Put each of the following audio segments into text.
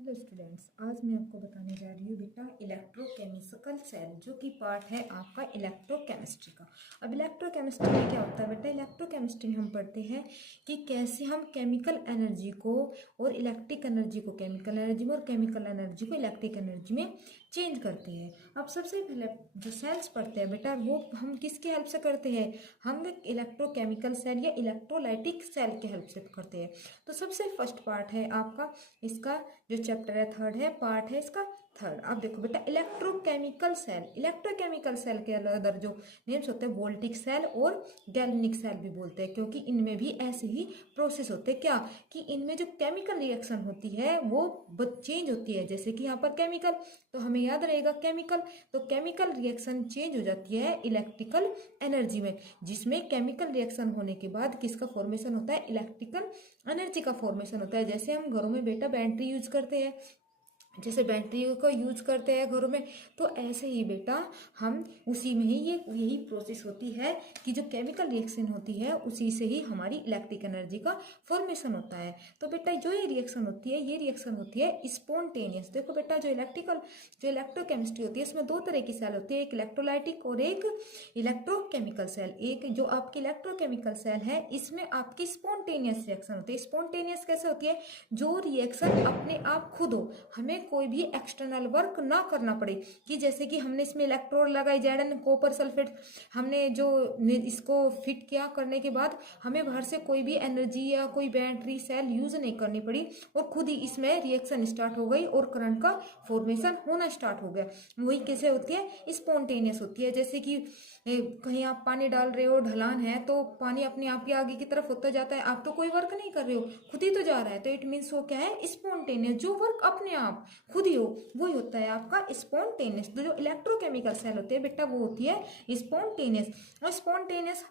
Hello students, आज मैं आपको बताने जा रही हूँ बेटा इलेक्ट्रोकेमिकल सेल, जो कि पार्ट है आपका इलेक्ट्रोकेमिस्ट्री का। अब इलेक्ट्रोकेमिस्ट्री में क्या होता है बेटा? इलेक्ट्रोकेमिस्ट्री में हम पढ़ते हैं कि कैसे हम केमिकल एनर्जी को और इलेक्ट्रिक एनर्जी को केमिकल एनर्जी में और केमिकल एनर्जी को इलेक्ट्रिक एनर्जी में चेंज करते हैं। अब सबसे पहले जो सेल्स पढ़ते हैं बेटा, वो हम किसकी हेल्प से करते हैं? हम इलेक्ट्रोकेमिकल सेल या इलेक्ट्रोलाइटिक सेल के हेल्प से करते हैं। तो सबसे फर्स्ट पार्ट है आपका इसका जो चैप्टर है, थर्ड है, पार्ट है इसका थर्ड। अब देखो बेटा, इलेक्ट्रोकेमिकल सेल, इलेक्ट्रोकेमिकल सेल के अंदर जो नेम्स होते हैं वोल्टिक सेल और गैल्वेनिक सेल भी बोलते हैं, क्योंकि इनमें भी ऐसे ही प्रोसेस होते हैं। क्या कि इनमें जो केमिकल रिएक्शन होती है वो चेंज होती है। जैसे कि यहाँ पर केमिकल, तो हमें याद रहेगा केमिकल, तो केमिकल रिएक्शन चेंज हो जाती है इलेक्ट्रिकल एनर्जी में, जिसमें केमिकल रिएक्शन होने के बाद किसका फॉर्मेशन होता है? इलेक्ट्रिकल एनर्जी का फॉर्मेशन होता है। जैसे हम घरों में बेटा बैटरी यूज करते हैं, जैसे बैटरी को यूज करते हैं घरों में, तो ऐसे ही बेटा हम उसी में ही यही प्रोसेस होती है कि जो केमिकल रिएक्शन होती है उसी से ही हमारी इलेक्ट्रिक एनर्जी का फॉर्मेशन होता है। तो बेटा जो ये रिएक्शन होती है स्पॉन्टेनियस। देखो बेटा, जो इलेक्ट्रोकेमिस्ट्री होती है इसमें दो तरह की सेल होती है, एक इलेक्ट्रोलाइटिक और एक इलेक्ट्रोकेमिकल सेल। एक जो आपकी इलेक्ट्रोकेमिकल सेल है इसमें आपकी स्पॉन्टेनियस रिएक्शन होती है। स्पॉन्टेनियस कैसे होती है? जो रिएक्शन अपने आप खुद हो, हमें कोई भी एक्सटर्नल वर्क ना करना पड़े। कि जैसे कि हमने इसमें इलेक्ट्रोड लगाई, Zn कॉपर सल्फेट, हमने जो इसको फिट किया, करने के बाद हमें बाहर से कोई भी एनर्जी या कोई बैटरी सेल यूज नहीं करनी पड़ी और खुद ही इसमें रिएक्शन स्टार्ट हो गई और करंट का फॉर्मेशन होना स्टार्ट हो गया। वही कैसे होती है? स्पॉन्टेनियस होती है। जैसे कि कहीं आप पानी डाल रहे हो, ढलान है, तो पानी अपने आप ही आगे की तरफ होता जाता है, आप तो कोई वर्क नहीं कर रहे हो, खुद ही तो जा रहा है। तो इट मीन्स वो क्या है? स्पॉन्टेनियस। जो वर्क अपने आप खुद ही हो वही होता है आपका स्पॉन्टेनियस। तो जो इलेक्ट्रोकेमिकल सेल होती है बेटा वो होती है स्पॉन्टेनियस। और स्पॉन्टेनियस,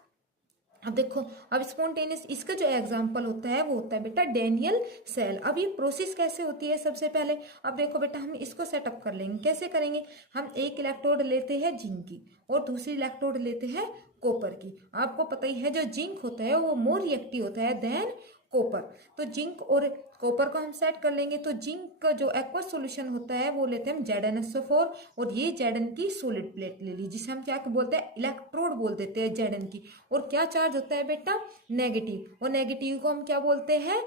अब देखो, अब स्पॉन्टेनियस इसका जो एग्जांपल होता है वो होता है बेटा डेनियल सेल। अब ये प्रोसेस कैसे होती है? सबसे पहले अब देखो बेटा, हम इसको सेटअप कर लेंगे। कैसे करेंगे? हम एक इलेक्ट्रोड लेते हैं जिंक की और दूसरी इलेक्ट्रोड लेते हैं कॉपर की। आपको पता ही है जो जिंक होता है वो मोर रिएक्टिव होता है देन कॉपर। तो जिंक और कॉपर को हम सेट कर लेंगे। तो जिंक का जो एक्वस सॉल्यूशन होता है वो लेते हैं हम ZnSO4, और ये Zn की सॉलिड प्लेट ले ली, जिसे हम क्या बोलते हैं? इलेक्ट्रोड बोल देते हैं Zn की। और क्या चार्ज होता है बेटा? नेगेटिव, और नेगेटिव को हम क्या बोलते हैं?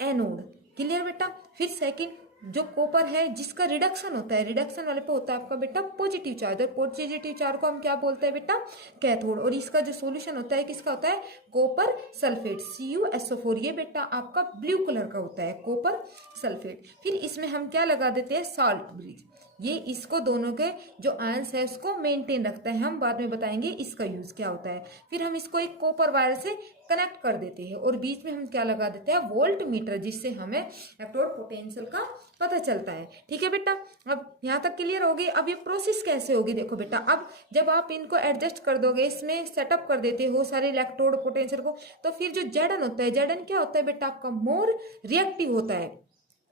एनोड। क्लियर बेटा? फिर सेकंड जो कॉपर है जिसका रिडक्शन होता है, रिडक्शन वाले पे होता है आपका बेटा पॉजिटिव चार्ज, और पॉजिटिव चार्ज को हम क्या बोलते हैं बेटा? कैथोड। और इसका जो सॉल्यूशन होता है किसका होता है? Copper sulphate, CuSO4। ये बेटा आपका ब्लू कलर का होता है कॉपर सल्फेट। फिर इसमें हम क्या लगा देते हैं? Salt bridge. ये इसको दोनों के जो आयंस है उसको मेंटेन रखता है। हम बाद में बताएंगे इसका यूज क्या होता है। फिर हम इसको एक कॉपर वायर से कनेक्ट कर देते हैं और बीच में हम क्या लगा देते हैं? वोल्ट मीटर, जिससे हमें इलेक्ट्रोड पोटेंशियल का पता चलता है। ठीक है बेटा, अब यहाँ तक क्लियर होगी। अब ये प्रोसेस कैसे होगी? देखो बेटा, अब जब आप इनको एडजस्ट कर दोगे, इसमें सेटअप कर देते हो सारे इलेक्ट्रोड पोटेंशियल को, तो फिर जो Zn होता है, Zn क्या होता है बेटा? आपका मोर रिएक्टिव होता है।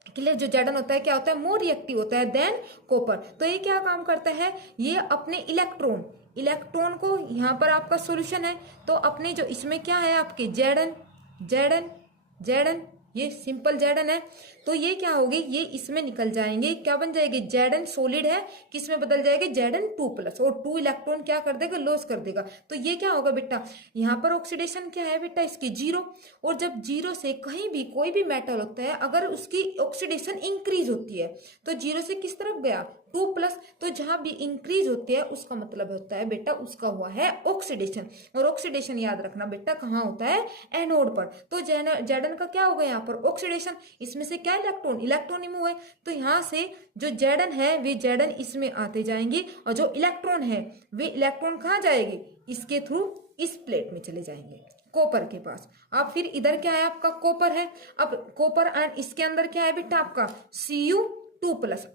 क्लियर? जो Zn होता है क्या होता है? मोर रिएक्टिव होता है देन कॉपर। तो ये क्या काम करता है? ये अपने इलेक्ट्रॉन को, यहाँ पर आपका सॉल्यूशन है, तो अपने जो इसमें क्या है आपके Zn, ये सिंपल Zn है, तो ये क्या होगी? ये इसमें निकल जाएंगे, क्या बन जाएगी? Zn सॉलिड है, किसमें बदल जाएगी? Zn2+, और 2 इलेक्ट्रॉन क्या कर देगा? लॉस कर देगा। तो ये क्या होगा बेटा? यहाँ पर ऑक्सीडेशन क्या है बेटा? इसकी 0। और जब 0 से कहीं भी कोई भी मेटल होता है, अगर उसकी ऑक्सीडेशन इंक्रीज होती है, तो 0 से किस तरफ गया? 2+। तो जहां भी इंक्रीज होती है उसका मतलब होता है बेटा उसका हुआ है ऑक्सीडेशन। और ऑक्सीडेशन याद रखना बेटा कहाँ होता है? एनोड पर। तो Zn का क्या होगा यहाँ पर? ऑक्सीडेशन। इसमें से क्या इलेक्ट्रॉन रिमूव है, तो यहाँ से जो Zn है वे Zn इसमें आते जाएंगे, और जो इलेक्ट्रॉन है वे इलेक्ट्रॉन कहाँ जाएंगे? इसके थ्रू इस प्लेट में चले जाएंगे, कॉपर के पास। अब फिर इधर क्या है? आपका कॉपर है। अब कॉपर एंड इसके अंदर क्या है बेटा? आपका Cu2+।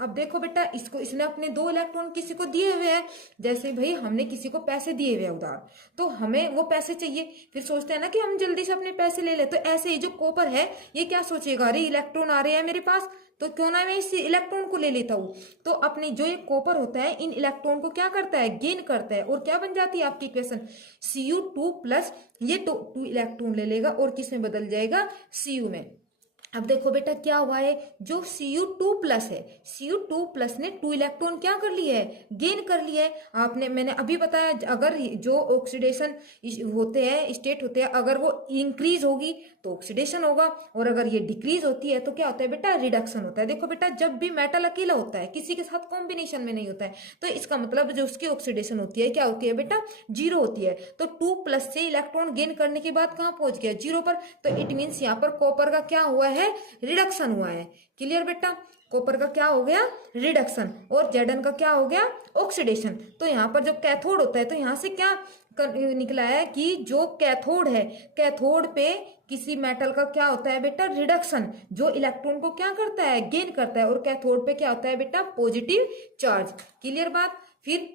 अब देखो बेटा, इसने अपने 2 इलेक्ट्रॉन किसी को दिए हुए हैं। जैसे भाई हमने किसी को पैसे दिए हुए उधार, तो हमें वो पैसे चाहिए, फिर सोचते हैं ना कि हम जल्दी से अपने पैसे ले ले। तो ऐसे ही जो कॉपर है ये क्या सोचेगा? अरे इलेक्ट्रॉन आ रहे हैं मेरे पास, तो क्यों ना मैं इस इलेक्ट्रॉन को ले लेता हूँ। तो अपने जो ये कॉपर होता है इन इलेक्ट्रॉन को क्या करता है? गेन करता है। और क्या बन जाती है आपकी इक्वेशन? Cu2+। ये 2 इलेक्ट्रॉन ले लेगा और किस में बदल जाएगा? Cu में। अब देखो बेटा क्या हुआ है, जो Cu2 प्लस है, Cu2 प्लस ने 2 इलेक्ट्रॉन क्या कर लिए है, गेन कर लिए है। आपने मैंने अभी बताया, अगर जो ऑक्सीडेशन होते हैं, स्टेट होते हैं, अगर वो इंक्रीज होगी तो ऑक्सीडेशन होगा, और अगर ये डिक्रीज होती है तो क्या होता है बेटा, रिडक्शन होता है। देखो बेटा जब भी मेटल अकेला होता है, किसी के साथ कॉम्बिनेशन में नहीं होता है, तो इसका मतलब जो उसकी ऑक्सीडेशन होती है क्या होती है बेटा, 0 होती है। तो 2 प्लस से इलेक्ट्रॉन गेन करने के बाद कहाँ पहुंच गया, 0 पर। तो इट मीन्स यहाँ पर कॉपर का क्या हुआ है, रिडक्शन हुआ है। क्लियर बेटा, कॉपर का क्या हो गया, रिडक्शन, और Zn का क्या हो गया, ऑक्सीडेशन। तो यहाँ पर जो कैथोड होता है, तो यहाँ से क्या निकला है कि जो कैथोड है, कैथोड पे किसी मेटल का क्या होता है बेटा, रिडक्शन, जो इलेक्ट्रॉन को क्या करता है, गेन करता है, और कैथोड पे क्या होता है बेटा, पॉजिटिव चार्ज। क्लियर बात। फिर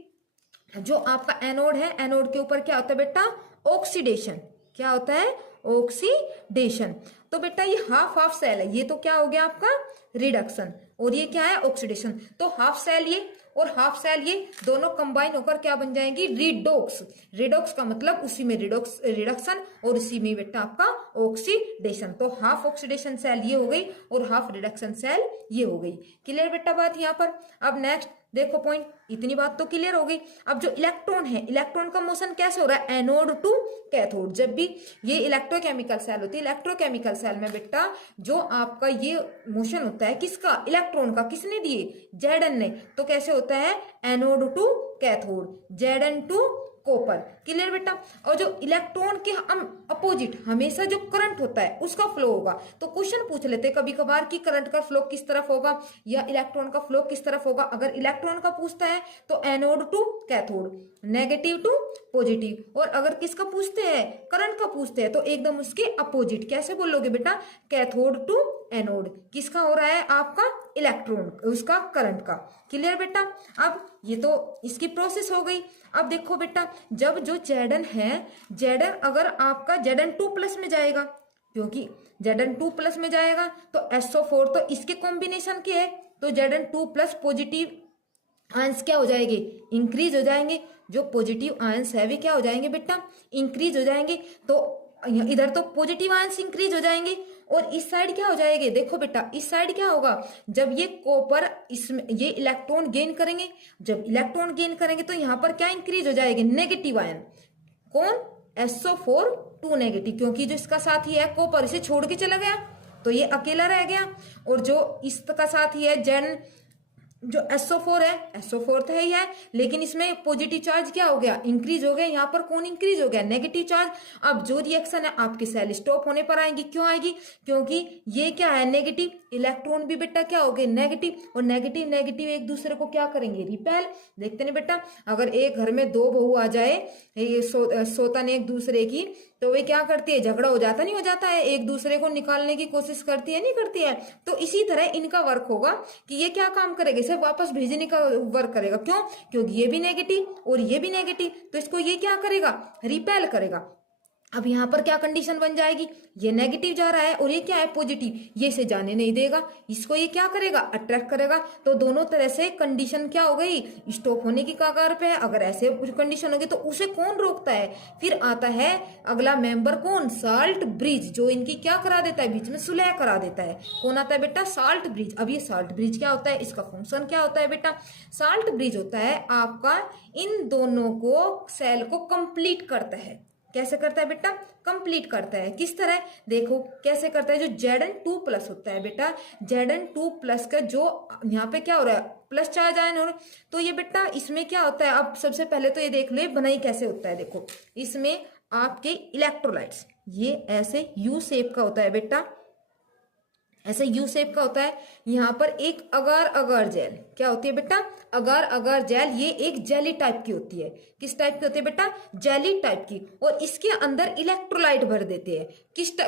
जो आपका एनोड है, एनोड के ऊपर क्या होता है बेटा, ऑक्सीडेशन। क्या होता है, ऑक्सीडेशन। तो बेटा ये हाफ हाफ सेल है, ये तो क्या हो गया आपका, रिडक्शन, और ये क्या है, ऑक्सीडेशन। तो हाफ सेल ये और हाफ सेल ये दोनों कंबाइन होकर क्या बन जाएंगी, रिडोक्स। रिडोक्स का मतलब उसी में रिडोक्स, रिडक्शन, और उसी में बेटा आपका ऑक्सीडेशन। तो हाफ ऑक्सीडेशन सेल ये हो गई और हाफ रिडक्शन सेल ये हो गई। क्लियर बेटा बात यहाँ पर। अब नेक्स्ट देखो पॉइंट, इतनी बात तो क्लियर हो गई। अब जो इलेक्ट्रॉन है, इलेक्ट्रॉन का मोशन कैसे हो रहा है, एनोड टू कैथोड। जब भी ये इलेक्ट्रोकेमिकल सेल होती है, इलेक्ट्रोकेमिकल सेल में बेटा जो आपका ये मोशन होता है, किसका, इलेक्ट्रॉन का, किसने दिए, Zn ने। तो कैसे होता है, anode to cathode, Zn to copper. Clear बेटा। और जो इलेक्ट्रॉन के हम अपोजिट हमेशा जो करंट होता है उसका फ्लो होगा। तो क्वेश्चन पूछ लेते हैं कभी कभार कि करंट का फ्लो किस तरफ होगा या इलेक्ट्रॉन का फ्लो किस तरफ होगा। अगर इलेक्ट्रॉन का पूछता है तो anode to cathode, negative to positive. और अगर किसका पूछते हैं, करंट का पूछते हैं, तो एकदम उसके अपोजिट। कैसे बोलोगे बेटा, कैथोड टू एनोड। किसका हो रहा है आपका, इलेक्ट्रॉन, उसका करंट का। क्लियर बेटा। अब ये तो इसकी प्रोसेस हो गई। अब देखो बेटा जब जो Zn है, Zn अगर आपका Zn2 प्लस में जाएगा, क्योंकि Zn2 प्लस में जाएगा तो SO4 तो इसके कॉम्बिनेशन के है, तो Zn2 प्लस पॉजिटिव आयंस क्या हो जाएंगे, इंक्रीज हो जाएंगे। जो पॉजिटिव आयंस है वे क्या हो जाएंगे बेटा, इंक्रीज हो जाएंगे। तो इधर तो पॉजिटिव आयंस इंक्रीज हो जाएंगे और इस साइड क्या हो जाएंगे, देखो बेटा इस साइड क्या होगा, जब ये कॉपर इसमें ये इलेक्ट्रॉन गेन करेंगे, जब इलेक्ट्रॉन गेन करेंगे तो यहाँ पर क्या इंक्रीज हो जाएंगे, नेगेटिव आयन। कौन, SO4 2 नेगेटिव, क्योंकि जो इसका साथी है कॉपर इसे छोड़ के चला गया तो ये अकेला रह गया। और जो इसका साथी है Zn, जो SO4 है, SO4 तो है ही है, लेकिन इसमें पॉजिटिव चार्ज क्या हो गया, इंक्रीज हो गया। यहाँ पर कौन इंक्रीज हो गया, नेगेटिव चार्ज। अब जो रिएक्शन है आपकी सेल स्टॉप होने पर आएंगी। क्यों आएगी, क्योंकि ये क्या है, नेगेटिव, इलेक्ट्रॉन भी बेटा क्या हो गए, नेगेटिव, और नेगेटिव नेगेटिव एक दूसरे को क्या करेंगे, रिपेल। देखते नहीं बेटा, अगर एक घर में दो बहू आ जाए, ये सोतन एक दूसरे की, तो वे क्या करती है, झगड़ा हो जाता नहीं हो जाता है, एक दूसरे को निकालने की कोशिश करती है, नहीं करती है। तो इसी तरह इनका वर्क होगा कि ये क्या काम करेगा, इसे वापस भेजने का वर्क करेगा। क्यों, क्योंकि ये भी नेगेटिव और ये भी नेगेटिव, तो इसको ये क्या करेगा, रिपेल करेगा। अब यहाँ पर क्या कंडीशन बन जाएगी, ये नेगेटिव जा रहा है और ये क्या है, पॉजिटिव, ये इसे जाने नहीं देगा, इसको ये क्या करेगा, अट्रैक्ट करेगा। तो दोनों तरह से कंडीशन क्या हो गई, स्टॉप होने की कगार पे है। अगर ऐसे कंडीशन होगी तो उसे कौन रोकता है, फिर आता है अगला मेंबर कौन, साल्ट ब्रिज, जो इनकी क्या करा देता है, बीच में सुलह करा देता है। कौन आता है बेटा, साल्ट ब्रिज। अब ये साल्ट ब्रिज क्या होता है, इसका फंक्शन क्या होता है बेटा, साल्ट ब्रिज होता है आपका इन दोनों को, सेल को कंप्लीट करता है। कैसे करता है बेटा, कंप्लीट करता है। किस तरह, देखो कैसे करता है, जो Zn2 प्लस होता है बेटा, Zn2 प्लस का जो यहाँ पे क्या हो रहा है, प्लस चार्ज आयन हो रहा है, तो ये बेटा इसमें क्या होता है। अब सबसे पहले तो ये देख लो बनाई कैसे होता है। देखो इसमें आपके इलेक्ट्रोलाइट्स ये ऐसे यू शेप का होता है बेटा, ऐसे यू शेप का होता है। यहाँ पर एक अगार अगार जेल क्या होती है बेटा, अगार अगार जेल, ये एक जेली टाइप की होती है। किस टाइप की होती है बेटा, जेली टाइप की। और इसके अंदर इलेक्ट्रोलाइट भर देते हैं।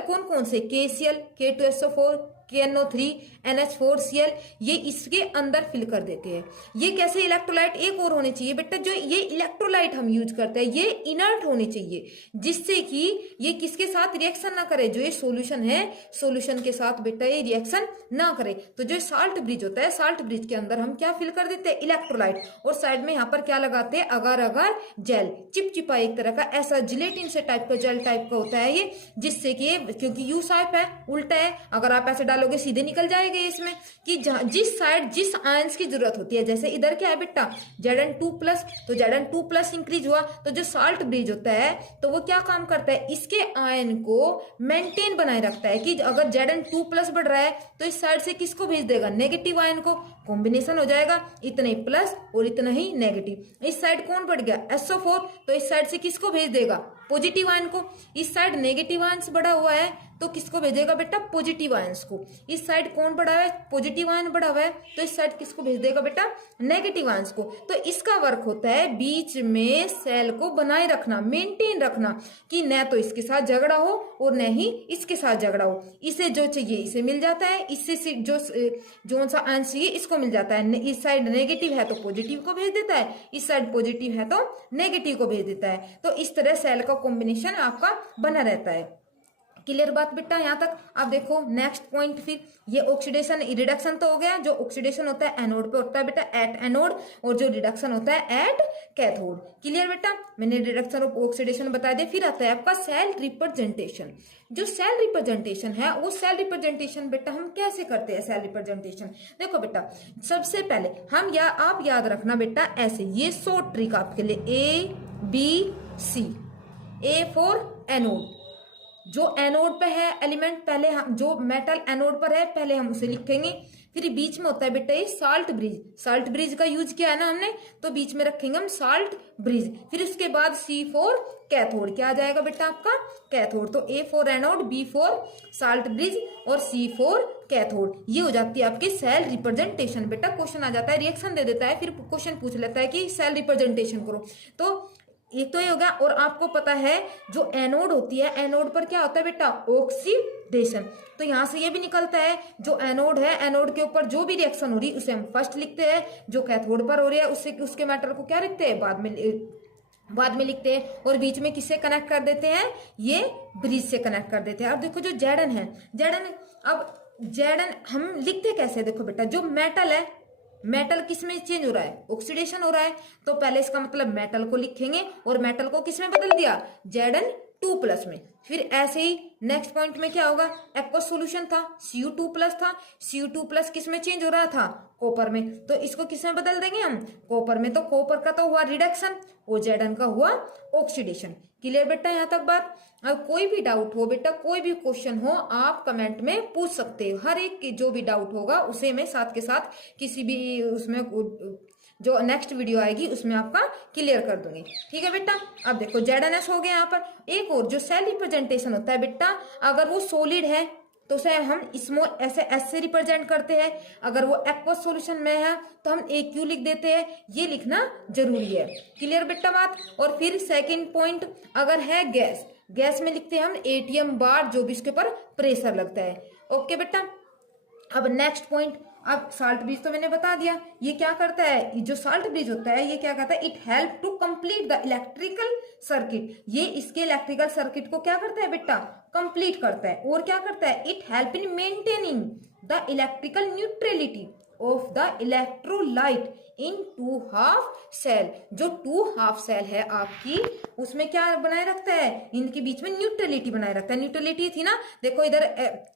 कौन कौन से, KCl, K2SO4, KNO3, NH4Cl, ये इसके अंदर फिल कर देते हैं। ये कैसे इलेक्ट्रोलाइट, एक और होने चाहिए बेटा, जो ये इलेक्ट्रोलाइट हम यूज करते हैं ये इनर्ट होने चाहिए, जिससे कि ये किसके साथ रिएक्शन ना करे, जो ये सॉल्यूशन है सॉल्यूशन के साथ बेटा ये रिएक्शन ना करे। तो जो साल्ट ब्रिज होता है, साल्ट ब्रिज के अंदर हम क्या फिल कर देते हैं, इलेक्ट्रोलाइट, और साइड में यहाँ पर क्या लगाते हैं, अगार अगार जेल, चिपचिपा एक तरह का ऐसा जिलेटिन से टाइप का जेल टाइप का होता है ये, जिससे कि क्योंकि यू शेप है, उल्टा है, अगर आप ऐसे डाल निकालोगे सीधे निकल जाएगा इसमें कि जिस साइड जिस आयंस की जरूरत होती है, जैसे इधर क्या है बेटा Zn2+, तो Zn2+ इंक्रीज हुआ तो जो साल्ट ब्रिज होता है तो वो क्या काम करता है, इसके आयन को मेंटेन बनाए रखता है कि अगर Zn2+ बढ़ रहा है तो इस साइड से किसको भेज देगा, नेगेटिव आयन को, कॉम्बिनेशन हो जाएगा इतना ही प्लस और इतना ही नेगेटिव। इस साइड कौन बढ़ गया SO4, तो इस साइड से किसको भेज देगा, पॉजिटिव आयन को। इस साइड नेगेटिव आयंस बढ़ा हुआ है तो किसको भेजेगा बेटा, पॉजिटिव आयंस को। इस साइड कौन बढ़ा हुआ है, पॉजिटिव आयन बढ़ा हुआ है तो इस साइड किसको भेज देगा बेटा, नेगेटिव आयंस को। तो इसका वर्क होता है बीच में सेल को बनाए रखना, मेंटेन रखना कि न तो इसके साथ झगड़ा हो और न ही इसके साथ झगड़ा हो। इसे जो चाहिए इसे मिल जाता है, इससे जो सा आयन चाहिए इसको मिल जाता है। इस साइड नेगेटिव है तो पॉजिटिव को भेज देता है, इस साइड पॉजिटिव है तो नेगेटिव को भेज देता है। तो इस तरह सेल का कॉम्बिनेशन आपका बना रहता है। क्लियर बात बेटा यहाँ तक। अब देखो नेक्स्ट पॉइंट, फिर ये ऑक्सीडेशन रिडक्शन तो हो गया। जो ऑक्सीडेशन होता है एनोड पे होता है बेटा एट एनोड, और जो रिडक्शन होता है एट कैथोड। क्लियर बेटा, मैंने रिडक्शन और ऑक्सीडेशन बता दिया। फिर आता है आपका सेल रिप्रेजेंटेशन। जो सेल रिप्रेजेंटेशन है वो सेल रिप्रेजेंटेशन बेटा हम कैसे करते हैं सेल रिप्रेजेंटेशन, देखो बेटा सबसे पहले हम आप याद रखना बेटा ऐसे, ये शॉर्ट ट्रिक आपके लिए ABC। A फॉर एनोड, जो एनोड पे है एलिमेंट पहले हम, जो मेटल एनोड पर है पहले हम उसे लिखेंगे। फिर बीच में होता है बेटा ये साल्ट ब्रिज, साल्ट ब्रिज का यूज किया है ना हमने, तो बीच में रखेंगे हम साल्ट ब्रिज। फिर उसके बाद C फॉर कैथोड, क्या आ जाएगा बेटा आपका कैथोड। तो A for anode, B for salt bridge और C फॉर कैथोड। ये हो जाती है आपकी सेल रिप्रेजेंटेशन। बेटा क्वेश्चन आ जाता है, रिएक्शन दे देता है, फिर क्वेश्चन पूछ लेता है कि सेल रिप्रेजेंटेशन करो। तो एक तो ये हो गया। और आपको पता है जो एनोड होती है, एनोड पर क्या होता है बेटा, ऑक्सीडेशन। तो यहां से ये भी निकलता है जो एनोड है, एनोड के ऊपर जो भी रिएक्शन हो रही है उसे हम फर्स्ट लिखते हैं, जो कैथोड पर हो रही है उसके मैटर को क्या लिखते हैं, बाद में लिखते हैं। और बीच में किससे कनेक्ट कर देते हैं, ये ब्रिज से कनेक्ट कर देते हैं। अब देखो जो Zn है, Zn हम लिखते कैसे, देखो बेटा जो मेटल है, मेटल किस में चेंज हो रहा है, ऑक्सीडेशन हो रहा है, तो पहले इसका मतलब मेटल को लिखेंगे और मेटल को किस में बदल दिया, Zn2+ में। फिर ऐसे ही नेक्स्ट पॉइंट में क्या होगा, एक्वस सॉल्यूशन था, Cu2+ था, Cu2+ किस में चेंज हो रहा था, कॉपर में, तो इसको किस में बदल देंगे हम, कॉपर में। तो कॉपर का तो हुआ रिडक्शन और Zn का हुआ ऑक्सीडेशन। क्लियर बेटा यहाँ तक बात। अब कोई भी डाउट हो बेटा, कोई भी क्वेश्चन हो आप कमेंट में पूछ सकते हो। हर एक की जो भी डाउट होगा उसे मैं साथ के साथ किसी भी उसमें जो नेक्स्ट वीडियो आएगी उसमें आपका क्लियर कर दूंगी। ठीक है बेटा। अब देखो Zns हो गया यहाँ पर। एक और जो सेल रिप्रेजेंटेशन होता है बेटा, अगर वो सॉलिड है तो उसे हम स्मॉल ऐसे एस से रिप्रेजेंट करते हैं। अगर वो एक्वस सॉल्यूशन में है तो हम AQ लिख देते हैं। ये लिखना जरूरी है। क्लियर बेटा बात। और फिर सेकंड पॉइंट, अगर है गैस, गैस में लिखते हैं हम ATM बार, जो भी इसके ऊपर प्रेशर लगता है। ओके बेटा। अब नेक्स्ट पॉइंट, अब साल्ट ब्रिज तो मैंने बता दिया। ये क्या करता है, जो साल्ट ब्रिज होता है ये क्या करता है, it help to complete the electrical circuit. ये इसके इलेक्ट्रिकल सर्किट को क्या करता है बेटा, कंप्लीट करता है। और क्या करता है, it help in maintaining the electrical neutrality of the electrolyte in 2 half cell. जो 2 हाफ सेल है आपकी, उसमें क्या बनाए रखता है, इनके बीच में न्यूट्रलिटी बनाए रखता है। न्यूट्रलिटी थी ना, देखो इधर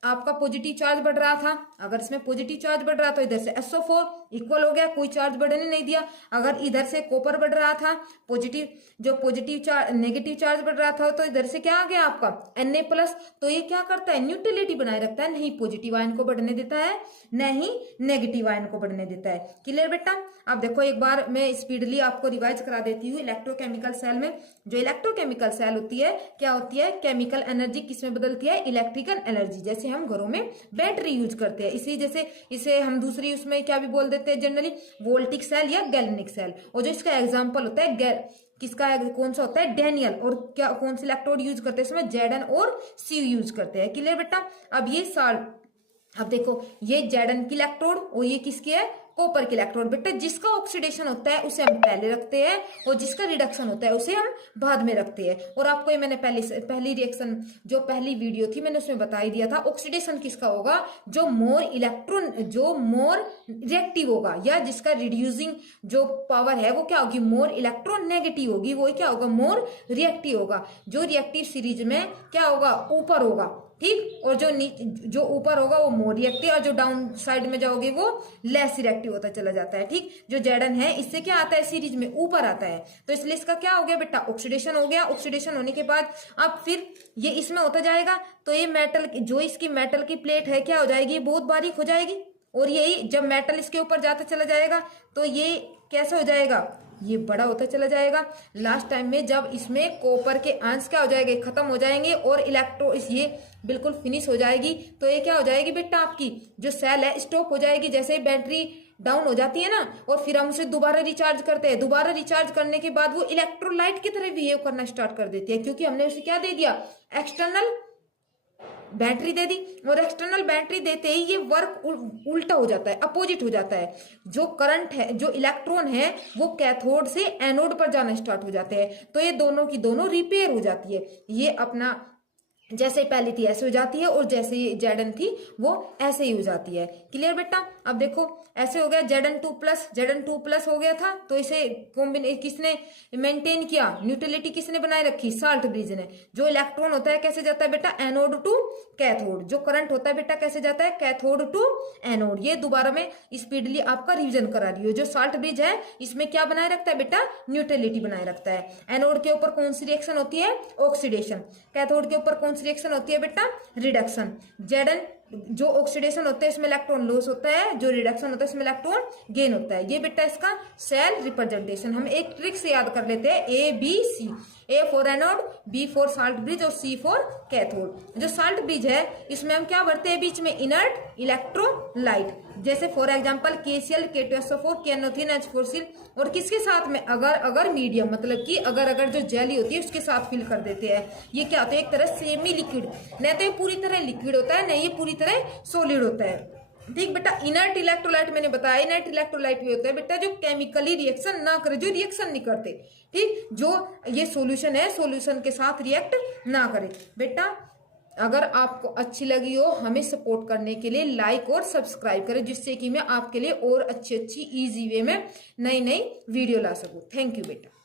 आपका पॉजिटिव चार्ज बढ़ रहा था, अगर इसमें पॉजिटिव चार्ज बढ़ रहा तो इधर से SO4 इक्वल हो गया, कोई चार्ज बढ़ने नहीं दिया। अगर इधर से कॉपर बढ़ रहा था, पॉजिटिव चार्ज नेगेटिव चार्ज बढ़ रहा था, तो इधर से क्या आ गया आपका Na+। तो ये क्या करता है, न्यूट्रलिटी बनाए रखता है, नहीं पॉजिटिव आयन को बढ़ने देता है, न ही नेगेटिव आयन को बढ़ने देता है। क्लियर बेटा। अब देखो एक बार मैं स्पीडली आपको रिवाइज करा देती हूँ। इलेक्ट्रोकेमिकल सेल में जो इलेक्ट्रोकेमिकल सेल होती है, क्या होती है, केमिकल एनर्जी किसमें बदलती है, इलेक्ट्रिकल एनर्जी। जैसे हम घरों में बैटरी यूज करते हैं, इसी जैसे इसे हम दूसरी उसमें क्या भी बोल देते हैं जनरली, वोल्टिक सेल या गैल्वेनिक सेल। और जो इसका एग्जाम्पल होता है किसका है, कौन सा होता है, डैनियल। और क्या कौन से इलेक्ट्रोड यूज करते हैं इसमें, Zn और Cu यूज करते हैं। क्लियर बेटा। अब ये अब देखो ये Zn की इलेक्ट्रोड और ये किसकी है, कॉपर की इलेक्ट्रोड। बेटा जिसका ऑक्सीडेशन होता है उसे हम पहले रखते हैं और जिसका रिडक्शन होता है उसे हम बाद में रखते हैं। और आपको ये मैंने पहली रिएक्शन जो पहली वीडियो थी मैंने उसमें बता ही दिया था, ऑक्सीडेशन किसका होगा, जो मोर रिएक्टिव होगा, या जिसका रिड्यूसिंग जो पावर है वो क्या होगी, मोर इलेक्ट्रोनेगेटिव होगी, वो क्या होगा, मोर रिएक्टिव होगा। जो रिएक्टिव सीरीज में क्या होगा, ऊपर होगा, ठीक। और जो ऊपर होगा वो मोर रिएक्टिव और जो डाउन साइड में जाओगे वो लेस रिएक्टिव होता चला जाता है, ठीक। जो Zn है इससे क्या आता है सीरीज में ऊपर आता है, तो इसलिए इसका क्या हो गया बेटा ऑक्सीडेशन हो गया। ऑक्सीडेशन होने के बाद अब फिर ये इसमें होता जाएगा, तो ये मेटल जो इसकी मेटल की प्लेट है क्या हो जाएगी, बहुत बारीक हो जाएगी। और यही जब मेटल इसके ऊपर जाता चला जाएगा तो ये कैसे हो जाएगा, ये बड़ा होता चला जाएगा। लास्ट टाइम में जब इसमें कॉपर के आयंस क्या हो जाएंगे, खत्म हो जाएंगे और इलेक्ट्रो ये बिल्कुल फिनिश हो जाएगी, तो ये क्या हो जाएगी बेटा आपकी जो सेल है स्टॉप हो जाएगी। जैसे बैटरी डाउन हो जाती है ना और फिर हम उसे दोबारा रिचार्ज करते हैं, दोबारा रिचार्ज करने के बाद वो इलेक्ट्रोलाइट की तरह बिहेव करना स्टार्ट कर देती है, क्योंकि हमने उसे क्या दे दिया, एक्सटर्नल बैटरी दे दी। और एक्सटर्नल बैटरी देते ही ये वर्क उल्टा हो जाता है, अपोजिट हो जाता है। जो करंट है, जो इलेक्ट्रॉन है वो कैथोड से एनोड पर जाना स्टार्ट हो जाते हैं, तो ये दोनों की दोनों रिपेयर हो जाती है। ये अपना जैसे पहली थी ऐसे हो जाती है और जैसे Zn थी वो ऐसे ही हो जाती है। क्लियर बेटा। अब देखो ऐसे हो गया Zn2+ हो गया था, तो इसे किसने मेंटेन किया, न्यूट्रलिटी किसने बनाए रखी, साल्ट ब्रिज ने। जो इलेक्ट्रॉन होता है कैसे जाता है बेटा, एनोड टू कैथोड। जो करंट होता है बेटा कैसे जाता है, कैथोड टू एनोड। ये दोबारा में स्पीडली आपका रिवीजन करा रही हो। जो साल्ट ब्रिज है इसमें क्या बनाए रखता है बेटा, न्यूट्रलिटी बनाए रखता है। एनोड के ऊपर कौन सी रिएक्शन होती है, ऑक्सीडेशन। कैथोड के ऊपर कौन सी रिएक्शन होती है बेटा, रिडक्शन। Zn जो ऑक्सीडेशन होता है इसमें इलेक्ट्रॉन लॉस होता है, जो रिडक्शन होता है इसमें इलेक्ट्रॉन गेन होता है। ये बेटा इसका सेल रिप्रेजेंटेशन। हम एक ट्रिक से याद कर लेते हैं, ABC। A for anode, B for salt bridge और C फॉर कैथोड। जो साल्ट ब्रिज है इसमें हम क्या भरते हैं बीच में, इनर्ट इलेक्ट्रोलाइट। जैसे for example KCl, K2SO4, KNO3, H4Cl। और किसके साथ में, अगर मीडियम मतलब कि अगर जो जेली होती है उसके साथ फिल कर देते हैं। ये क्या होता है, एक तरह सेमी लिक्विड, नहीं तो ये पूरी तरह लिक्विड होता है, नहीं ये पूरी तरह सॉलिड होता है। ठीक बेटा। इनर्ट इलेक्ट्रोलाइट मैंने बताया, इनर्ट इलेक्ट्रोलाइट भी होता है बेटा जो केमिकली रिएक्शन ना करे, जो रिएक्शन नहीं करते। ठीक, जो ये सॉल्यूशन है सॉल्यूशन के साथ रिएक्ट ना करे। बेटा अगर आपको अच्छी लगी हो, हमें सपोर्ट करने के लिए लाइक और सब्सक्राइब करें, जिससे कि मैं आपके लिए और अच्छी इजी वे में नई वीडियो ला सकूं। थैंक यू बेटा।